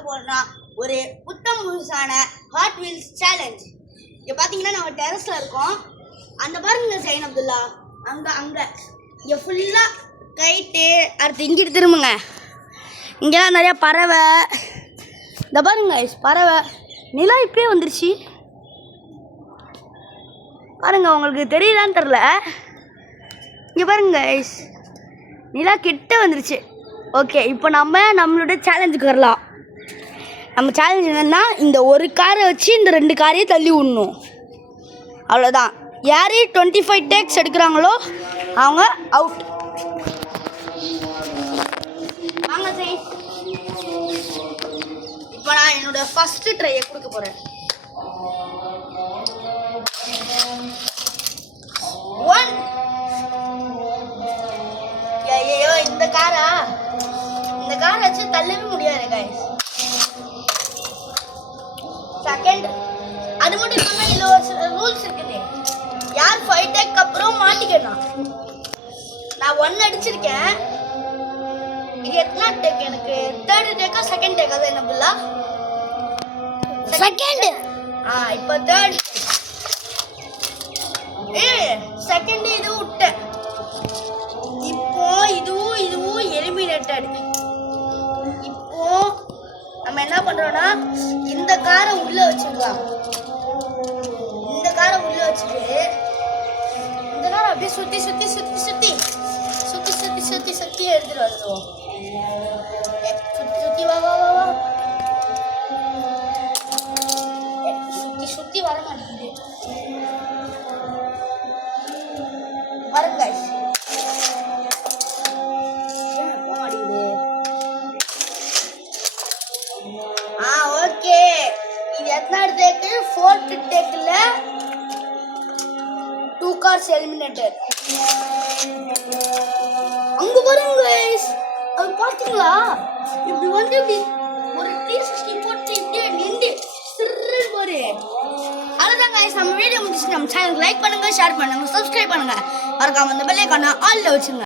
பார்க்க போறோம்னா ஒரு புத்தம் புதுசான ஹாட் வீல்ஸ் சேலஞ்ச். இங்கே பார்த்தீங்கன்னா நம்ம டெரஸில் இருக்கோம். அந்த பாருங்க சைன் அப்துல்லா, அங்கே இங்கே ஃபுல்லாக கைட்டு. அடுத்து இங்கிட்டு திரும்புங்க, இங்கெல்லாம் நிறையா பறவை. இந்த பாருங்க பறவை, நிலா இப்பயே வந்துருச்சு பாருங்க. உங்களுக்கு தெரியுதான்னு தெரில, இங்கே பாருங்க நிலா கிட்ட வந்துருச்சு. ஓகே, இப்போ நம்மளோட சேலஞ்சுக்கு வரலாம். நம்ம சேலஞ்ச் என்னென்னா, இந்த ஒரு காரை வச்சு இந்த 2 காரையும் தள்ளி விடணும், அவ்வளோதான். யார் 25 டேக்ஸ் எடுக்கிறாங்களோ அவங்க அவுட். வாங்க சார், இப்போ நான் என்னோட ஃபஸ்ட்டு ட்ரையை கொடுக்க போகிறேன். 1. ஐயோ, இந்த காரை வச்சு தள்ளவே முடியாது கைஸ். 2. அது மட்டும் இல்லாமல் இதில் ஒரு ரூல்ஸ் இருக்குது. யார் 5 டேக் அப்புறம் மாட்டிக்கணும். நான் 1 அடிச்சிருக்கேன். இது எத்தனை டேக்? எனக்கு 3rd டேக்கா 2nd டேக்கா? அது என்ன புல்லா? 2nd. இப்போ 3rd. 2nd இது விட்டேன். இப்போ இதுவும் எலிமினேட்டட். இப்போ நம்ம என்ன பண்றோம்னா, இந்த காரை உள்ள வச்சுக்கலாம். இந்த காரை உள்ள வச்சுட்டு இந்த காரை அப்படியே சுத்தி எடுத்துட்டு வந்துடுவோம். சுத்தி வா சுத்தி வர மாட்டேங்குது. வருங்க ஓகே. இது எத்தனாவது டேக்கு? 4th tackle 2 cars eliminated. அங்கே பாருங்க கைஸ், அது பார்த்தீங்களா? இப்படி வந்து இப்படி ஒரு 360 போட்டு இப்படியே நின்று சிறு போரு. அவ்வளோதான் கைஸ், நம்ம வீடியோ முடிச்சு நம்ம சேனலுக்கு லைக் பண்ணுங்க, ஷேர் பண்ணுங்க, சப்ஸ்கிரைப் பண்ணுங்க, மறக்காம அந்த பெல் ஐகானை ஆல்ல வச்சுங்க.